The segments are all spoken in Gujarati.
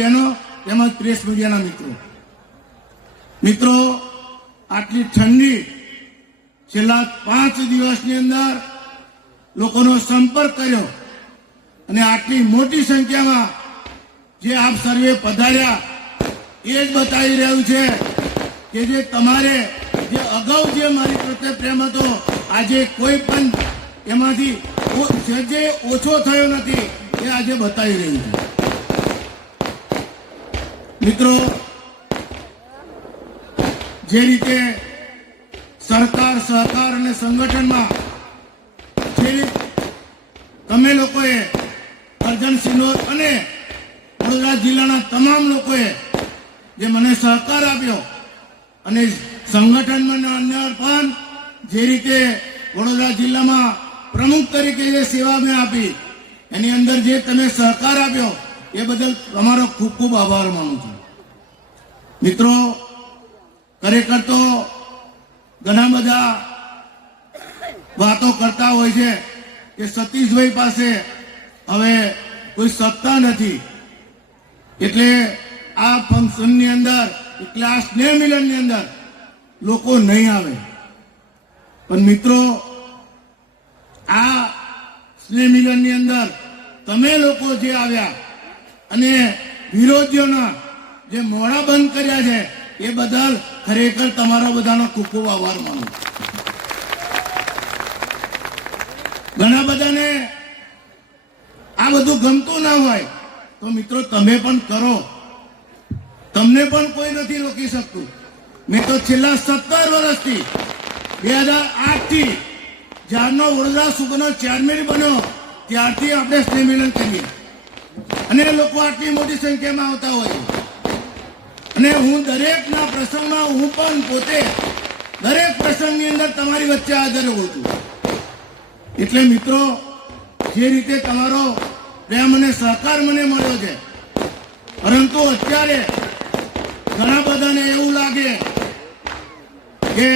બહેનો તેમજ પ્રેસ મીડિયાના મિત્રો આટલી ઠંડી છેલ્લા 5 દિવસની અંદર લોકોનો સંપર્ક કર્યો અને આટલી મોટી સંખ્યામાં જે આપ સર્વે પધાર્યા એ જ બતાવી રહ્યું છે કે જે તમારે જે અગાઉ જે મારી પ્રત્યે પ્રેમ હતો આજે કોઈ પણ એમાંથી જે ઓછો થયો નથી એ આજે બતાવી રહ્યું છે। મિત્રો જે રીતે સરકાર સહકાર અને સંગઠનમાં જે તમે લોકોએ કરજણ સિનોર અને વડોદરા જિલ્લાના તમામ લોકોએ જે મને સહકાર આપ્યો અને સંગઠનમાં અંદર પણ જે રીતે વડોદરા જિલ્લામાં પ્રમુખ તરીકે જે સેવા મેં આપી એની અંદર જે તમે સહકાર આપ્યો એ બદલ તમારો ખૂબ ખૂબ આભાર માનું છું। મિત્રો ખરેખર તો ઘણા બધા વાતો કરતા હોય છે કે સતીશભાઈ પાસે હવે કોઈ સત્તા નથી એટલે આ ફંક્શનની અંદર એટલે આ સ્નેહ મિલનની અંદર લોકો નહીં આવે, પણ મિત્રો આ સ્નેહ મિલનની અંદર તમે લોકો જે આવ્યા અને વિરોધીઓના જે મોડા બંધ કર્યા છે એ બદલ ખરેખર તમારા બધાનો ખૂબ ખૂબ આભાર માનું। ઘણા બધાને આ બધું ગમતું ના હોય તો મિત્રો તમે પણ કરો, તમને પણ કોઈ નથી રોકી શકતું। મેં તો છેલ્લા 17 વર્ષથી 2008 થી જ્યારનો વડોદરા સુગરનો ચેરમેન બન્યો ત્યારથી આપણે સ્નેહ મિલન કરીએ અને લોકો આટલી મોટી સંખ્યામાં આવતા હોય અને હું દરેકના પ્રસંગમાં હું પણ પોતે દરેક પ્રસંગની અંદર તમારી વચ્ચે હાજર હોઉં છું। એટલે મિત્રો જે રીતે તમારો પ્રેમ અને સહકાર મને મળ્યો છે, પરંતુ અત્યારે ઘણા બધાને એવું લાગે કે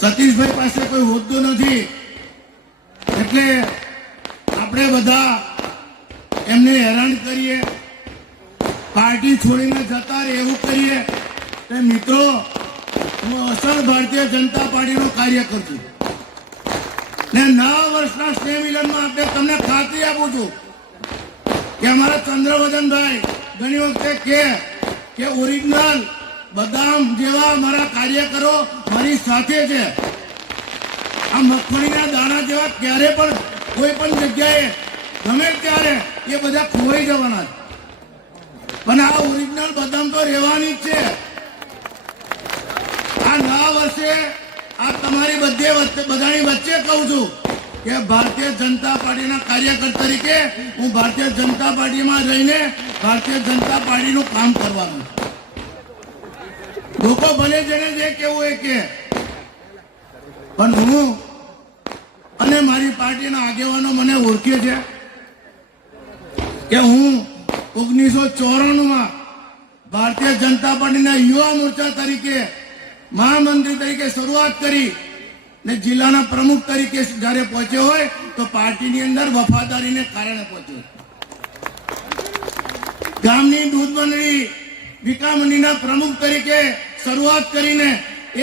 સતીશભાઈ પાસે કોઈ હોદ્દો નથી એટલે આપણે બધા એમને હેરાન કરીએ, પાર્ટી છોડીને જતા રહે એવું કરીએ। તો મિત્રો હું અસલ ભારતીય જનતા પાર્ટીનો કાર્યકર છું ને 9 વર્ષના સ્નેહ મિલનમાં આપણે તમને ખાતરી આપું છું કે અમારા ચંદ્રવદનભાઈ ઘણી વખતે કે ઓરિજિનલ બદામ જેવા મારા કાર્યકરો મારી સાથે છે। આ મગફળીના દાણા જેવા ક્યારે પણ કોઈ પણ જગ્યાએ ગમે ત્યારે એ બધા ખોવાઈ જવાના છે, પણ આ ઓરિજિનલ બદામ તો રહેવાની જ છે। આ 9 વર્ષે આ તમારી બધાની વચ્ચે કહું છું કે ભારતીય જનતા પાર્ટીના કાર્યકર તરીકે હું ભારતીય જનતા પાર્ટીમાં રહીને ભારતીય જનતા પાર્ટીનું કામ કરવાનું। લોકો ભલે જેને જે કેવું એ કે, પણ હું અને મારી પાર્ટીના આગેવાનો મને ઓળખે છે કે હું 1994માં ભારતીય જનતા પાર્ટીના યુવા મોરચા તરીકે મહામંત્રી તરીકે શરૂઆત કરી ને જિલ્લાના પ્રમુખ તરીકે જ્યારે પહોંચ્યો હોય તો પાર્ટીની અંદર વફાદારીને કારણે પહોંચ્યો। ગામની દૂધ મંડળી વિકા મંડળીના પ્રમુખ તરીકે શરૂઆત કરીને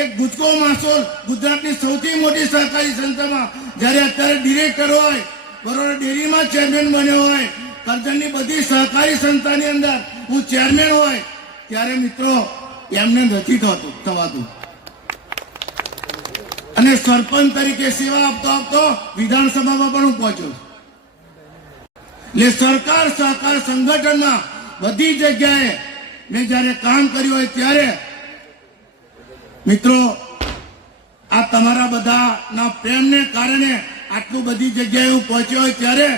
એક ગુજકો માસોલ ગુજરાતની સૌથી મોટી સહકારી સંસ્થામાં જ્યારે અત્યારે ડિરેક્ટર હોય, બરોડા ડેરીમાં ચેરમેન બન્યો હોય, કરજણની બધી સહકારી સંસ્થાની અંદર હું ચેરમેન હોય ત્યારે મિત્રો એમને નથી થવાતું અને સરપંચ તરીકે સેવા આપતો વિધાનસભામાં પણ હું પહોંચ્યો। એટલે સરકાર સહકાર સંગઠનમાં બધી જગ્યાએ મેં જ્યારે કામ કર્યું હોય ત્યારે મિત્રો આ તમારા બધાના પ્રેમને કારણે આટલું બધી જગ્યાએ હું પહોંચ્યો હોય ત્યારે